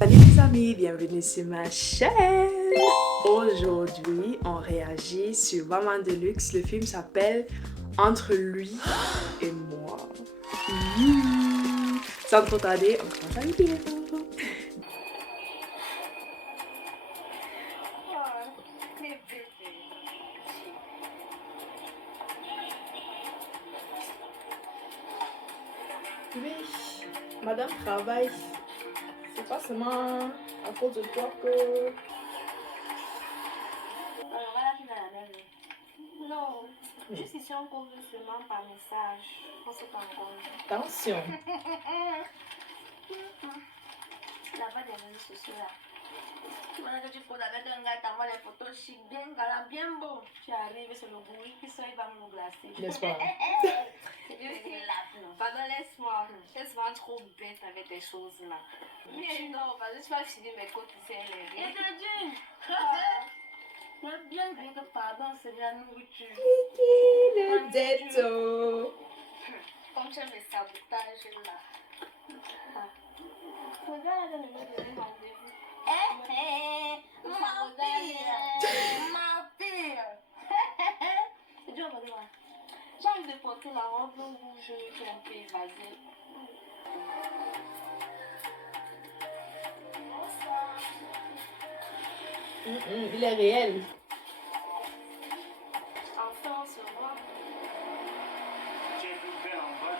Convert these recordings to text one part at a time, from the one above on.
Salut les amis, bienvenue sur ma chaîne. Aujourd'hui, on réagit sur Maman de Luxe. Le film s'appelle Entre lui et moi. Sans trop tarder, on commence la vidéo. Oui, madame travaille. C'est pas seulement à cause de toi que... Non, juste ici on cause seulement par message. On sait pas encore. Attention. Là-bas des réseaux sociaux là. Tu vois que tu poses avec un gars, t'envoies les photos chic, bien galant, bien beau. Tu arrives, c'est le bruit qui sort, il va me glacer. N'est-ce pas? C'est Dieu qui lave, non? Pardon, laisse-moi. Laisse-moi trop bête avec tes choses là. Mais non, parce que tu vas finir mes côtes ici, les riz. Et t'es dune! Bien que pardon, c'est de la nourriture. Kiki le detto. Comme tu aimes les sabotages là. Regarde, elle me donne rendez-vous. Ma fille. C'est dur, madame. J'ai envie de porter la robe rouge qui est un peu évasée. Il est réel. Enfin, on se voit. Tu es plus belle en bas.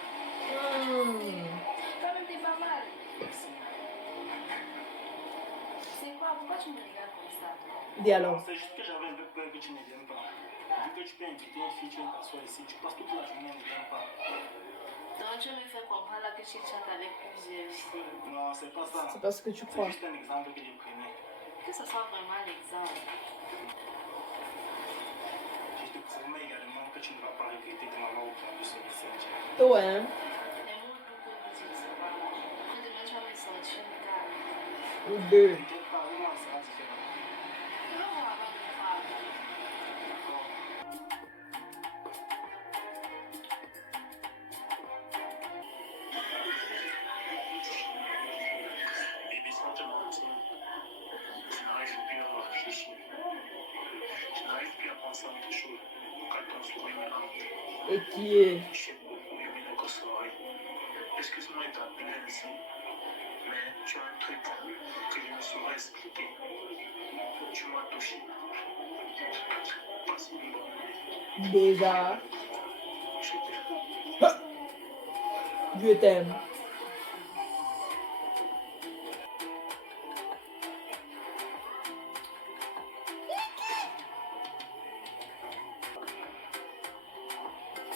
Quand même, t'es pas mal. C'est quoi? Pourquoi tu me regardes comme ça? Dis alors. C'est juste que j'avais un peu peur que tu ne viennes pas. Vu que tu peux inviter une fille, tu viens t'asseoir ici, tu passes toute la journée, ne viens pas. Donc, tu me fais comprendre là que tu chattes avec plusieurs filles. Non, c'est pas ça. C'est parce que tu C'est crois. juste un exemple que j'ai pris. Que ce soit vraiment l'exemple. Je te promets également que tu ne vas pas regretter de m'avoir répondu sur le message. Toi, hein? Les mots doux que vous dites, c'est pas là. Après demain, tu vas me sentir une carte. Ou deux. T'inquiète pas, vraiment, ça sera différent. Tu vas voir avant de faire. D'accord. Bébé, c'est tellement comme ça. Je n'arrive plus à réfléchir. Je n'arrive plus à penser à autre chose. Quand ton sourire me hante. Et qui est? Je sais beaucoup aimer notre soirée. Excuse-moi de t'appeler ainsi, mais tu as un truc que je ne saurais expliquer. Tu m'as touché. Passe une bonne nuit. Déjà. Je t'aime. Dieu t'aime.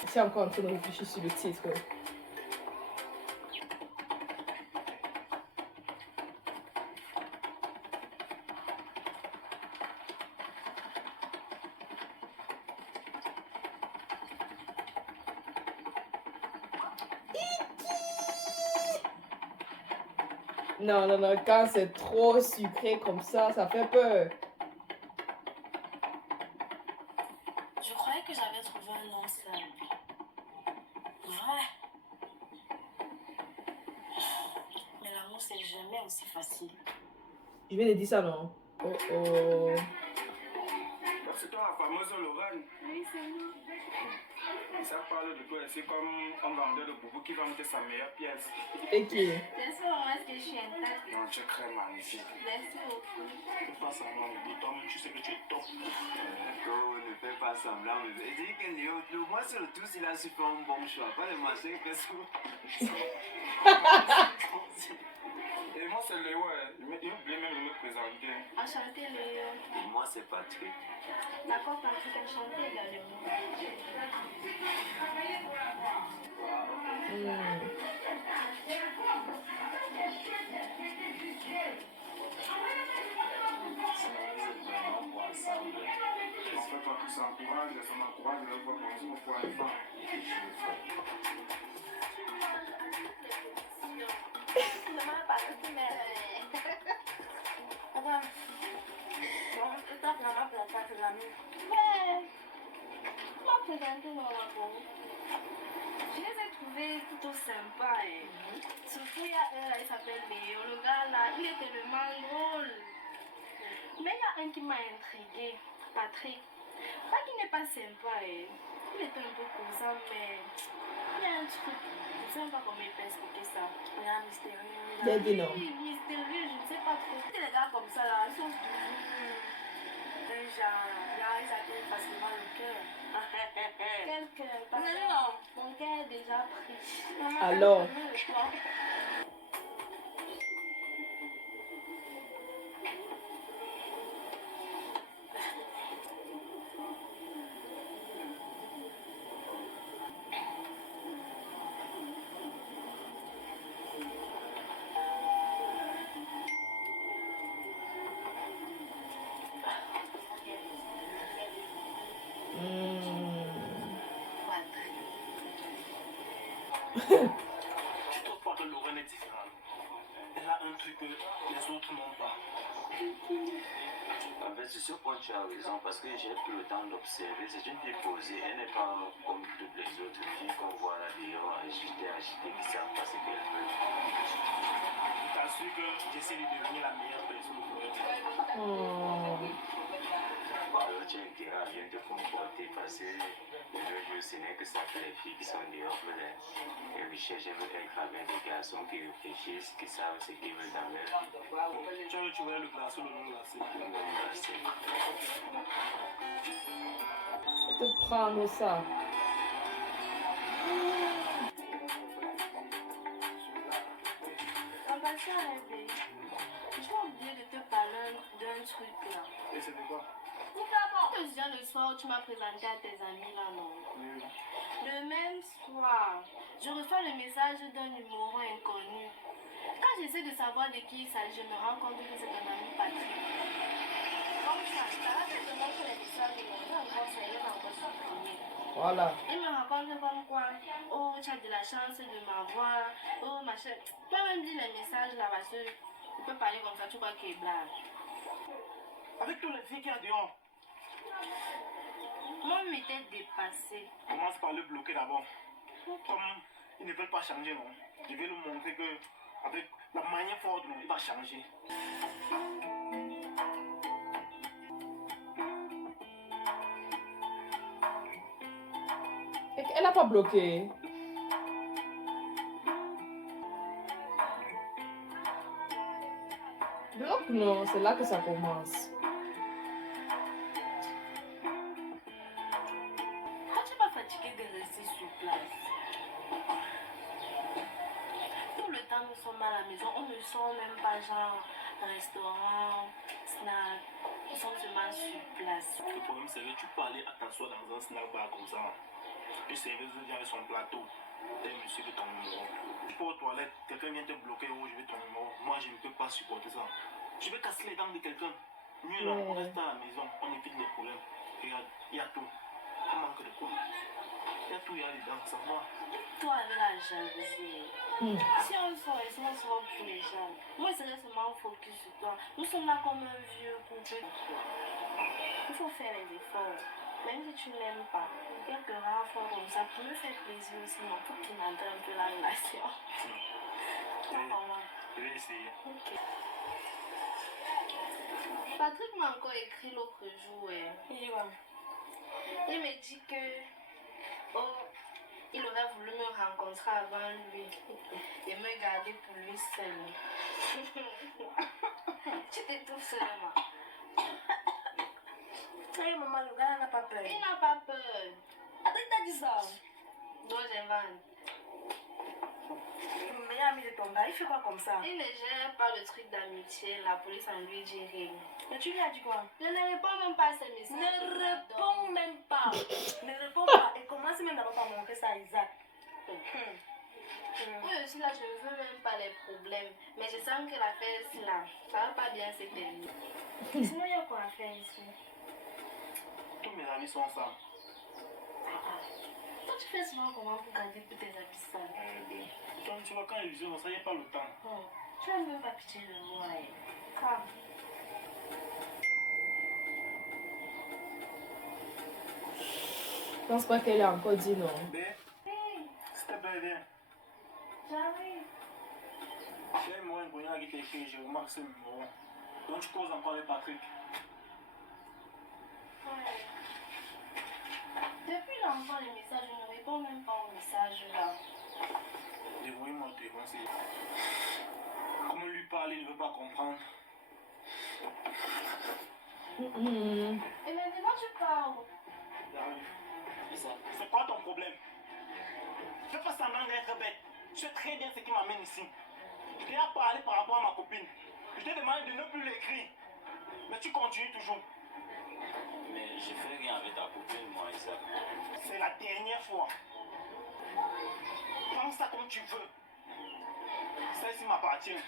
C'est encore en train de réfléchir sur le titre. Non, non, non, quand c'est trop sucré comme ça fait peur. Je croyais que j'avais trouvé un nom simple. Ouais. Mais l'amour, c'est jamais aussi facile. Je viens de dire ça, non? Oh oh. C'est toi la fameuse Lorraine. Oui, c'est nous. Ça parle de toi ici comme un vendeur de boubou qui vend sa meilleure pièce. Et qui? C'est sûr, moi, est-ce que je suis intacte? Non, tu es très magnifique. Merci beaucoup. Fais pas semblant, mais toi-même, tu sais que tu es top. Go, ne fais pas semblant. Je dis que Léo, moi sur le tous, il a su faire un bon choix. Pas de marcher que ça. Et moi, c'est Léo. Il oublié même de me présenter. Enchanté, Léo. Et moi, c'est Patrick. D'accord, Patrick, enchanté également. En fait, toi, tu s'encourages, ça m'encourage de le voir comme ça, pour aller faire. Ne m'en parle plus, mais... Attends. Bon, c'est toi qui m'as placé tes amis. Ouais. Tu m'as présenté mon rapport. Je les ai trouvés. trouvé plutôt sympa. Hein. Surtout, il y a un là, il s'appelle Léo. Le gars là, il est tellement drôle. Mais il y a un qui m'a intrigué, Patrick. Pas qu'il n'est pas sympa. Hein. Il est un peu causant, mais il y a un truc. Je ne sais pas comment il peut expliquer ça. Il y a un mystérieux. Il a dit non. Oui, mystérieux, je ne sais pas trop. Les gars comme ça là, ils sont toujours un genre. Là, ils atteignent facilement le cœur. Quel cœur? Non, mon cœur est déjà pris. Alors. Tu trouves pas que Lorraine est différente? Elle a un truc que les autres n'ont pas. En fait, sur ce point, tu as raison, parce que j'ai pris le temps d'observer. C'est une fille posée. Elle n'est pas comme toutes les autres filles qu'on voit là dehors, agitées, qui ne savent pas ce qu'elles veulent. Je t'assure que j'essaie de devenir la meilleure personne pour elle. Alors, tu as intérêt à bien te comporter, parce que le jeu, ce n'est que ça que les filles qui sont dehors veulent. Elles recherchent, elles veulent être avec des garçons qui réfléchissent, qui savent ce qu'ils veulent dans leur vie. Tu vois le glaçon, le non glacé. Le non glacé. Je te prendre ça. En passant, bébé, j'ai oublié de te parler d'un truc là. Et c'est quoi? Le soir, tu m'as présenté à tes amis là, non? Oui. Le même soir, je reçois le message d'un numéro inconnu. Quand j'essaie de savoir de qui il s'agit, je me rends compte que c'est un ami Patrick. Comme ça, va te demander que les messages de mon encore ça, il est encore supprimé. Voilà. Il me raconte comme quoi, oh, tu as de la chance de m'avoir, oh, machin. Tu as même dit les messages là, parce que tu peux parler comme ça, tu crois qu'il est blague. Avec tous les filles qu'il y a dehors, Moi, je m'étais dépassée. commence par le bloquer d'abord. Comme ils ne veulent pas changer, non. Je vais lui montrer que avec la manière forte, non, il va changer. Elle n'a pas bloqué. Bloque non, c'est là que ça commence. Quand tu n'es pas fatigué de rester sur place, tout le temps nous sommes à la maison, on ne sort même pas genre restaurant, snack, ils sont seulement sur place. Le problème, c'est que tu peux aller à t'asseoir dans un snack bar comme ça. Puis serveuse vient avec son plateau. T'es monsieur de ton numéro. Tu peux aux toilettes, quelqu'un vient te bloquer, oh je veux ton numéro. Moi je ne peux pas supporter ça. Je vais casser les dents de quelqu'un. Mieux là, on reste à la maison, on évite les problèmes. Regarde, il y a tout. Il manque de quoi? Il y a tout, il y a les dents, ça va. Toi avec la jalousie. Si on sort ici, on sort pour les gens. Moi, je serais seulement focus sur toi. Nous sommes là comme un vieux couple. Il faut faire les efforts. Même si tu n'aimes pas, quelques rares fois comme ça, pour me faire plaisir aussi, non, pour qu'il m'entende un peu la relation. Je vais essayer. Ok. Patrick m'a encore écrit l'autre jour. Il me dit que il aurait voulu me rencontrer avant lui et me garder pour lui seul. Tu t'étouffes seulement. Hey maman, le gars n'a pas peur. Il n'a pas peur. Attends, il t'a dit ça. Donc j'invente. Le meilleur ami de ton gars, il fait quoi comme ça? Il ne gère pas le truc d'amitié, la police en lui dit rien. Mais tu lui as dit quoi? Je ne réponds même pas à ses messages. Ne réponds même pas. Ne réponds pas. Et commence même d'abord par montrer ça à Isaac. Moi aussi là, je ne veux même pas les problèmes. Mais je sens que l'affaire c'est là, ça va pas bien se terminer. Sinon, il y a quoi à faire ici? Tous mes amis sont ça. Toi, tu fais souvent comment pour garder tous tes habits sales? Comme tu vois, quand ils usent, ça y a pas le temps. Tu n'as même pas pitié de moi. Calme. Je pense pas qu'elle a encore dit non. Bé, s'il te plaît, viens. J'arrive. J'ai un moyen de qui t'écrit, je remarque ce numéro. Donc tu causes encore avec Patrick. Ouais. Depuis l'enfant, les messages, je ne réponds même pas aux messages là. Dévoyez-moi le téléphone, c'est... Comment lui parler, il ne veut pas comprendre. Et maintenant, tu parles. J'arrive. C'est quoi ton problème? Fais pas semblant d'être bête. Je sais très bien ce qui m'amène ici. Je t'ai parlé par rapport à ma copine. Je t'ai demandé de ne plus l'écrire. Mais tu continues toujours. Mais je fais rien avec ta copine, moi, Isaac. C'est la dernière fois. Prends ça comme tu veux. Celle-ci m'appartient.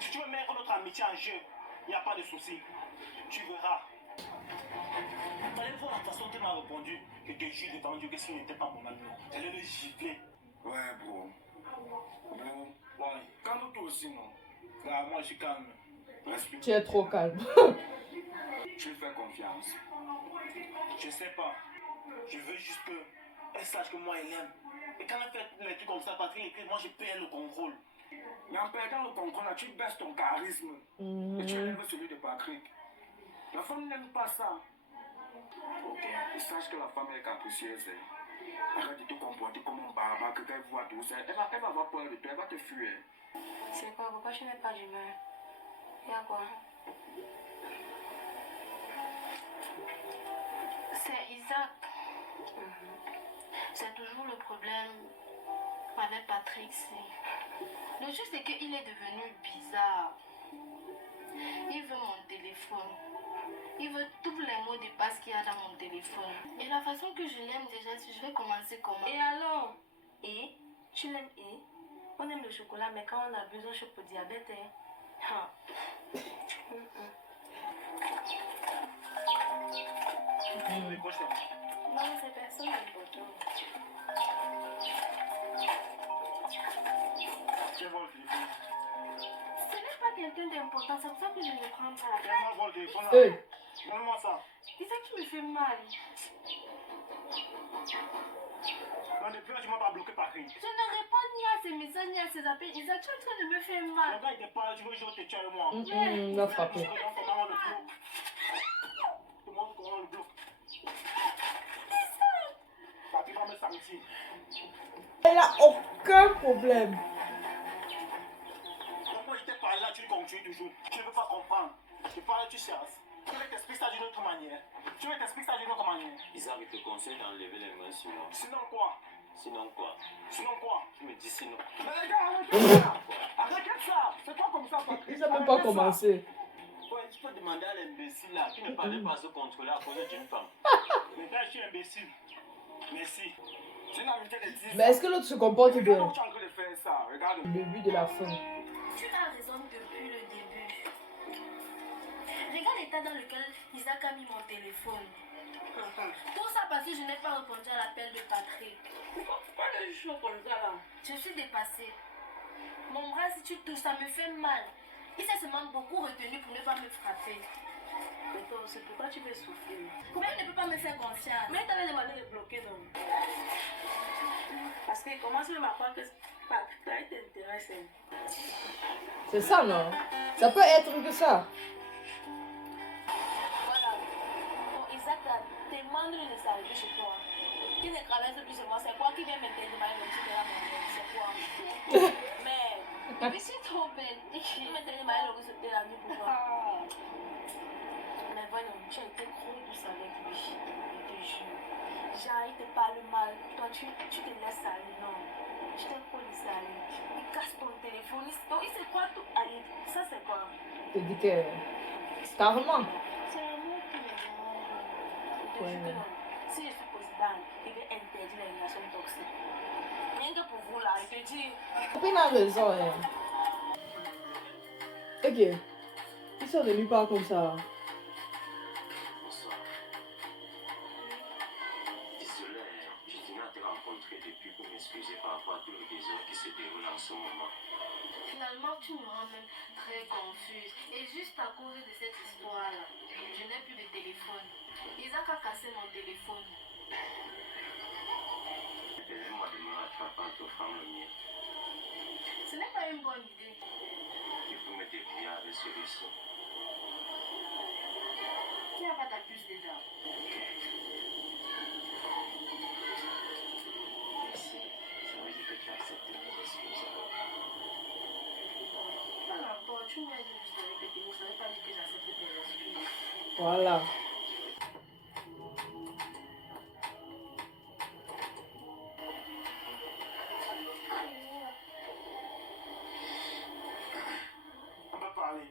Si tu veux mettre notre amitié en jeu, il n'y a pas de souci. Tu verras. Fallait voir la façon qu'elle m'a répondu. Je te jure devant Dieu que s'il n'était pas mon ami, j'allais le gifler. Ouais, bro. Bro, bon, calme-toi aussi, non? Là, moi, je suis calme. Respire. Tu es trop calme. Tu lui fais confiance. Je sais pas. Je veux juste qu'elle sache que moi, elle aime. Et quand elle fait les trucs comme ça, Patrick écrit, moi, je perds le contrôle. Mais en perdant le contrôle, là, tu baisses ton charisme. Et tu élèves celui de Patrick. La femme n'aime pas ça. Ok. Et sache que la femme est capricieuse. Arrête de te comporter comme un barbare que quand elle voit tout ça. Elle va avoir peur de toi, elle va te fuir. C'est quoi? Pourquoi tu n'es pas d'humeur? Il y a quoi? C'est Isaac. C'est toujours le problème avec Patrick. Le juste c'est qu'il est devenu bizarre. Il veut mon téléphone. Il veut tous les mots de passe qu'il y a dans mon téléphone. Et la façon que je l'aime déjà, je vais commencer comment? Et alors? Et? Tu l'aimes et? On aime le chocolat, mais quand on a besoin de chocolat diabète, hein? Ah. Décroche ça. Non, c'est personne d'important. Tiens, vois le téléphone. Ce n'est pas quelqu'un d'important, c'est pour ça que je ne prends pas la peine. Tiens, vois le téléphone là. Hey. Donne-moi ça. C'est ça qui me fait mal. Non, depuis là, tu m'as pas bloqué Patrick. Je ne réponds ni à ses messages ni à ses appels. Isaac, tu es en train de me faire mal. Quand il te parle, tu veux jouer au têtu avec moi. Il va frapper. Je te montre comment on le bloque. Je te montre comment on le bloque. Patrick va me sentir. Elle a aucun problème. Pourquoi je t'ai parlé là, tu continues toujours. Tu ne veux pas comprendre. Je parle, tu cherches. Tu veux t'expliquer ça d'une autre manière. Tu veux t'expliquer ça d'une autre manière. Isaac, je te conseille d'enlever les mains sur moi. Sinon quoi? Sinon quoi? Sinon quoi? Tu me dis sinon. Mais les gars, arrêtez ça! Arrêtez ça! C'est quoi comme ça, Patrick? Il n'a même pas commencé. Ouais, tu peux demander à l'imbécile là qui ne parlait pas se contrôler à cause d'une femme. Mais gars, je suis imbécile. Merci. J'ai une amitié de 10 ans. Mais est-ce que l'autre se comporte Regarde bien? comment tu es en train de faire ça. Regarde. Le début de la fin. Tu as raison depuis le début. Regarde l'état dans lequel Isaac a mis mon téléphone. Tout ça parce que je n'ai pas répondu à l'appel de Patrick. Pourquoi le joue comme ça là? Je suis dépassée. Mon bras, si tu touches, ça me fait mal. Il s'est seulement beaucoup retenu pour ne pas me frapper. Attends, c'est pourquoi tu veux souffrir? Comment il ne peut pas me faire confiance? Mais t'avais demandé de bloquer donc. Parce qu'il commence même à croire que Patrick t'intéresse. C'est ça, non? Ça peut être que ça. Voilà. Donc Isaac a tellement de s'arrêter chez toi. Qui ne traverse plus chez moi, c'est quoi qui vient m'interdire de m'aller le à mon c'est quoi? Mais, Je suis trop belle. il m'interdit de m'aller le la nuit pour toi. Mais voyons, tu as été trop douce avec lui. Je te jure. Genre, il te parle mal. Toi, tu te laisses aller. Non. Je t'ai trop laissé aller. Il casse ton téléphone. Il sait quoi tout. Allez, ça c'est quoi? Je te dis que. Carrément. C'est l'amour qui me dérange. Je te jure que non. Si je suis présidente, il veut interdire les relations toxiques. Rien que pour vous là, il te dit. La copine a raison, hein. Ok. Ils sont de nulle part comme ça. Bonsoir. Désolé, je tenais à te rencontrer depuis pour m'excuser par rapport à tout le désordre qui se déroule en ce moment. Finalement, tu me rends même très confuse. Et juste à cause de cette histoire-là, je n'ai plus de téléphone. Isaac a cassé mon téléphone. Aide-moi de me rattraper en t'offrant le mien. Ce n'est pas une bonne idée. Je peux me débrouiller avec celui-ci. Tu n'as pas ta puce déjà. Merci. Ça veut dire que tu acceptes mes excuses. Peu importe, tu m'aides juste avec tes mots. Ça ne veut pas dire que j'accepte tes excuses. Voilà. On peut parler.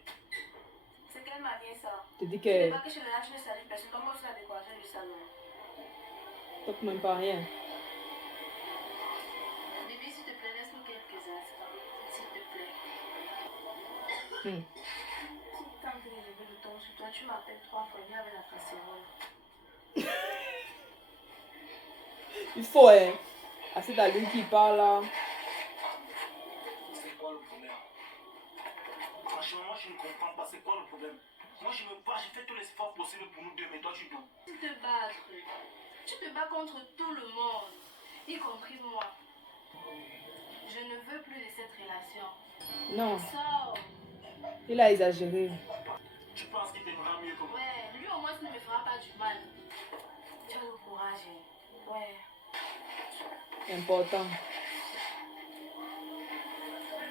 C'est quelle manière ça? Tu dis Tu ne que sais pas que chez le lâche ne salue personne. Comment tu la décoration du salon? toque même pas rien. Bébé, s'il te plaît, laisse-nous quelques instants. S'il te plaît. Hmm. Si tant que je veux le ton sur toi, tu m'appelles 3 fois, viens avec la casserole. Il faut, hein. Ah, c'est à lui qui parle là. C'est quoi le problème? Franchement, moi je ne comprends pas. C'est quoi le problème? Moi je me bats, j'ai fait tous les efforts possibles pour nous deux, mais toi tu dois. Tu te bats, tu te bats contre tout le monde, y compris moi. Je ne veux plus de cette relation. Non, Sors. il a exagéré. Tu penses qu'il t'aimera mieux que moi? Ouais, lui au moins ça ne me fera pas du mal. Tu as le courage, hein. Ouais. Important.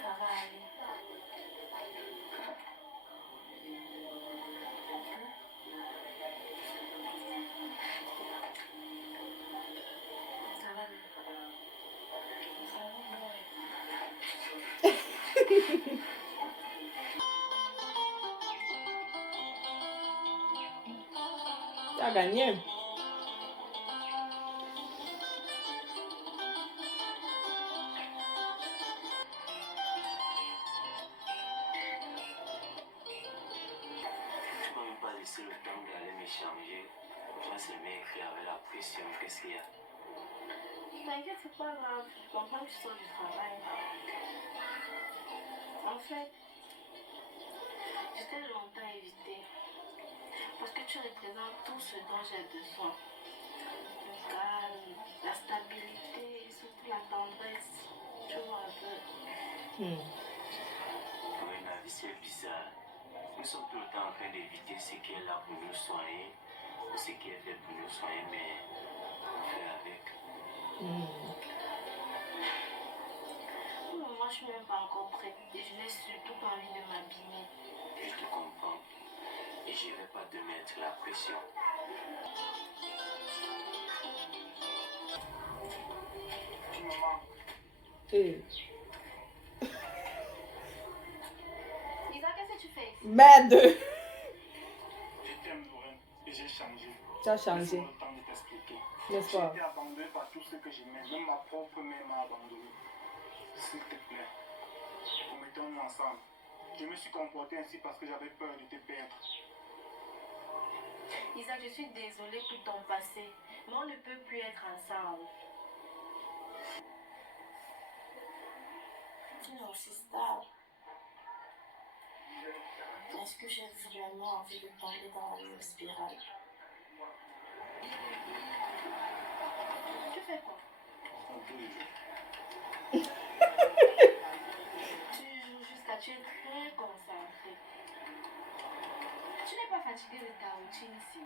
Ça va aller. Ça va bien. Ça va bien, ouais. Tu as gagné. Tu peux même pas laisser le temps d'aller m'échanger. Toi, c'est m'écrire avec la pression. Qu'est-ce qu'il y a? T'inquiète, c'est pas grave. Je comprends que tu sors du travail. En fait, je t'ai longtemps évité. Parce que tu représentes tout ce dont j'ai besoin. Le calme, la stabilité, surtout la tendresse. Tu vois un peu. Hmm. Oui, la vie, c'est bizarre. Nous sommes tout le temps en train d'éviter ce qui est là pour nous soigner, ou ce qui est fait pour nous soigner, mais on fait avec. Hmm. Moi, je suis même pas encore prête. Et je n'ai surtout pas envie de m'abîmer. Je te comprends. Et je ne vais pas te mettre la pression. Tu me manques. Eh. Isa, qu'est-ce que tu fais ici? Merde. Je t'aime, Lorraine, et j'ai changé. Tu as changé, Laisse-moi le temps de t'expliquer. n'est-ce J'ai pas? été abandonné par tout ce que j'aimais. Même ma propre mère m'a abandonné. S'il te plaît, remettons-nous ensemble. Je me suis comporté ainsi parce que j'avais peur de te perdre. Isa, je suis désolée pour ton passé. Mais on ne peut plus être ensemble. Tu es aussi stable. Est-ce que j'ai vraiment envie de tomber dans la même spirale? Tu fais quoi? On peut le jouer. Tu joues jusqu'à tu es très concentré. Tu n'es pas fatigué de ta routine ici.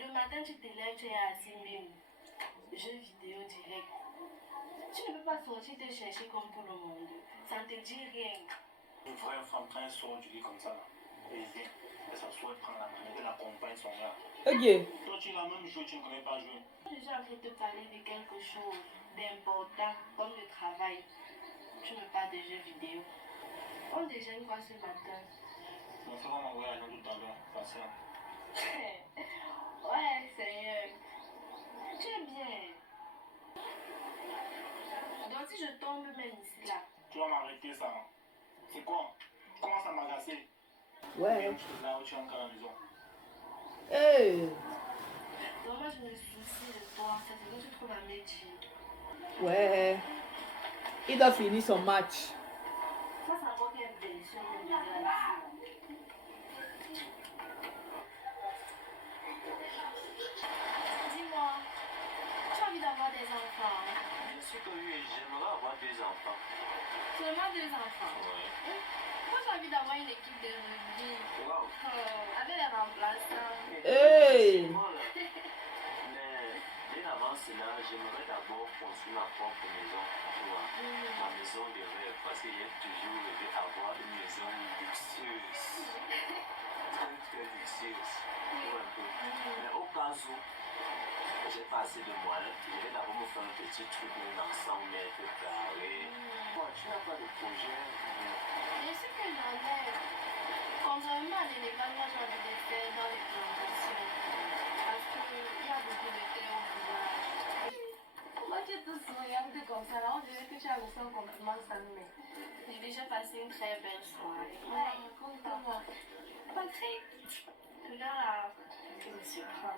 Le matin, tu te lèves, tu es assis même. Jeux vidéo direct. Tu ne peux pas sortir te chercher comme tout le monde. Ça ne te dit rien. Une vraie femme, quand elle sort du lit comme ça, là, elle vient, elle s'assoit, elle prend la main, elle accompagne son gars. Ok. Toi, tu l'as même joué, tu ne connais pas jouer. Je suis en train de te parler de quelque chose d'important, comme le travail. Tu me parles de jeux vidéo. On déjeune quoi ce matin? Mon frère m'a envoyé à l'heure tout à l'heure, patient. Ouais, sérieux. Tu es bien. Donc si je tombe même ici, là. Tu vas m'arrêter ça. Hein. C'est quoi? Tu commences à m'agacer. Ouais. Tu es là où tu es encore à la maison. Hey. Donc moi je me soucie de toi. Ça c'est que tu trouves un métier. Ouais. Il doit finir son match. Ça c'est encore quelle version de la Dis-moi, tu as envie d'avoir des enfants? Bien sûr que oui, j'aimerais avoir 2 enfants. j'aimerais d'abord construire ma propre maison, tu vois, ma maison de rêve, parce que j'ai toujours rêvé d'avoir une maison luxueuse, très luxueuse, mais au cas où j'ai pas assez de moyens, je vais d'abord me faire un petit truc dans 100 mètres carrés. Bon, tu n'as pas de projet? Je sais que j'en ai. Contrairement à l'élégance, moi j'ai envie de faire dans les plantations. Parce qu'il y a beaucoup de terre au village. Pourquoi tu te souviens comme ça? On dirait que tu as le sang complètement sané. J'ai déjà passé une très belle soirée. Conte-moi. Patrick, regarde là, que monsieur prend.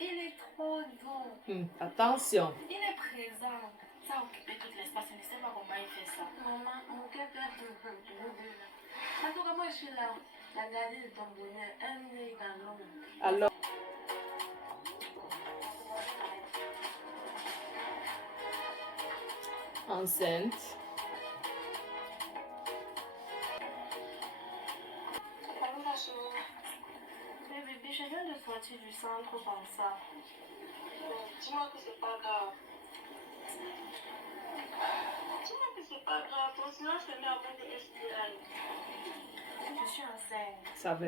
Il est trop doux. Attention. Il est présent. Ça a occupé tout l'espace. Je ne sais pas comment il fait ça. Maman, mon cœur pleure de vous deux. En tout cas, moi je suis là. La gardée de ton bonheur. Un œil dans l'ombre. Alors. Enceinte. Mais bébé, je viens de sortir du centre comme ça. Dis-moi que c'est pas grave. Dis-moi que c'est pas grave. Ton silence se met à bout de STI. Je suis enceinte. Ça va.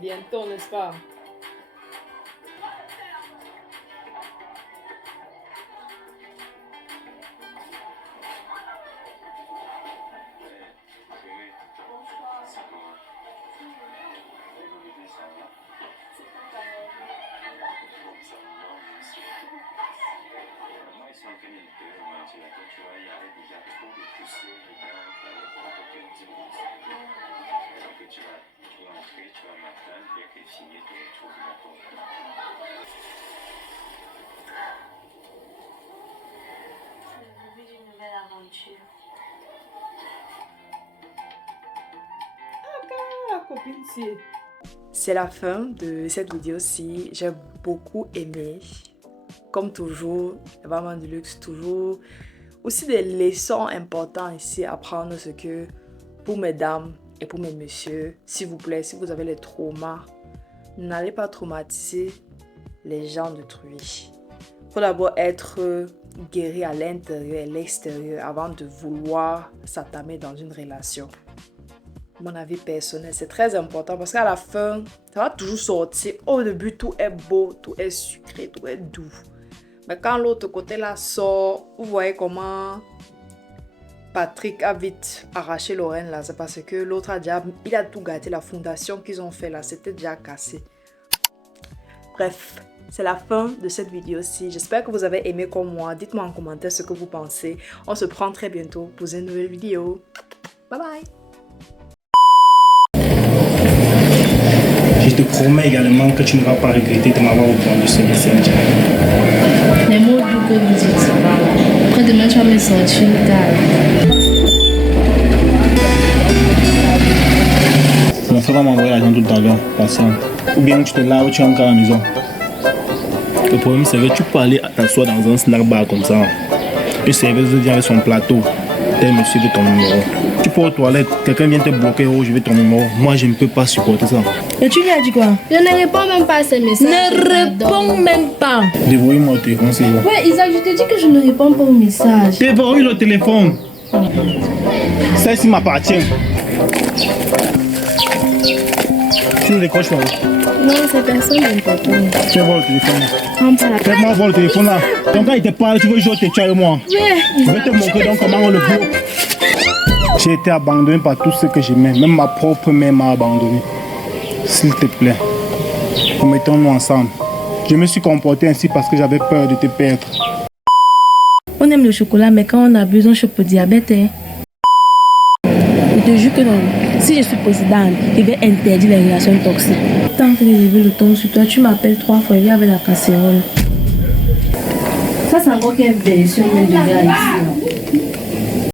Bientôt, n'est-ce pas? C'est le début d'une nouvelle aventure. La copine-ci. C'est la fin de cette vidéo-ci. J'ai beaucoup aimé. Comme toujours, vraiment du luxe, toujours. Aussi des leçons importantes ici à prendre, ce que pour mesdames et pour mes messieurs, s'il vous plaît, si vous avez les traumas, n'allez pas traumatiser les gens d'autrui. Il faut d'abord être guéri à l'intérieur et à l'extérieur avant de vouloir s'attamer dans une relation. Mon avis personnel, c'est très important parce qu'à la fin, ça va toujours sortir. Au début, tout est beau, tout est sucré, tout est doux. Mais quand l'autre côté là sort, vous voyez comment Patrick a vite arraché l'oreille là. C'est parce que l'autre il a tout gâté. La fondation qu'ils ont fait là, c'était déjà cassé. Bref, c'est la fin de cette vidéo-ci. J'espère que vous avez aimé comme moi. Dites-moi en commentaire ce que vous pensez. On se prend très bientôt pour une nouvelle vidéo. Bye bye. Je te promets également que tu ne vas pas regretter de m'avoir répondu ce message. Les mots doux que vous dites. Après demain, tu vas me sortir tard. Mon frère va m'envoyer l'argent tout à l'heure, patient. Ou bien tu te laves ou tu es encore à la maison. Le problème c'est que tu peux aller t'asseoir dans un snack bar comme ça. Une serveuse vient avec son plateau. Tel monsieur veut ton numéro. Tu peux aux toilettes, quelqu'un vient te bloquer, oh je veux ton numéro. Moi je ne peux pas supporter ça. Et tu lui as dit quoi? Je ne réponds même pas à ces messages. Ne réponds même pas. Dévoyez-moi le téléphone, c'est bon. Ouais, Isaac, je te dis que je ne réponds pas aux messages. Dévoyez le téléphone. Celle-ci m'appartient. Tu ne décroches pas. Non, c'est personne d'important. Tu vas voir le téléphone. On parle. Fais-moi voir le téléphone là. Donc quand il te parle, tu veux jouer au téléphone avec moi. Ouais. Je vais te montrer donc comment on le bloque. J'ai été abandonné par tout ce que j'aimais. Même ma propre mère m'a abandonné. S'il te plaît, remettons-nous ensemble. Je me suis comporté ainsi parce que j'avais peur de te perdre. On aime le chocolat, mais quand on abuse, on chope au diabète. Hein. Je te jure que non. Si je suis présidente, je vais interdire les relations toxiques. Tant que j'ai levé le ton sur toi, tu m'appelles 3 fois, il y avait la casserole. Ça, c'est encore quelle version de gars ici.